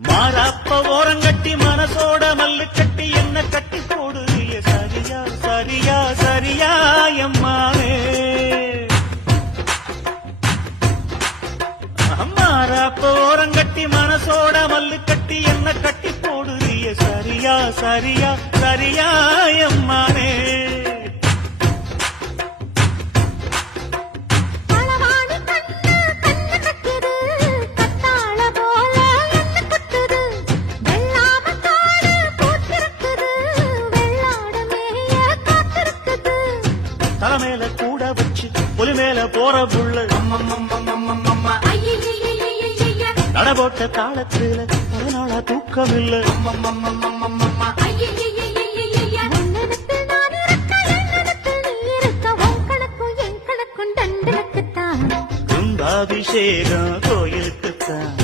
மாறாப்ப ஓரங்கட்டி மனசோட மல்லு கட்டி என்ன கட்டி போடு சரியா சரியா சரியா எம்மாவே மாறாப்ப ஓரங்கட்டி மனசோட மல்லு கட்டி என்ன கட்டி போடு சரியா சரியா சரியா எம்மானே தலைமையில கூட வச்சு புலி மேல போற புள்ள நடபோட்ட தாளத்துல ஒரு நாளா தூக்கம் இல்ல கும்பாபிஷேகம் கோயிலுக்குத்தான்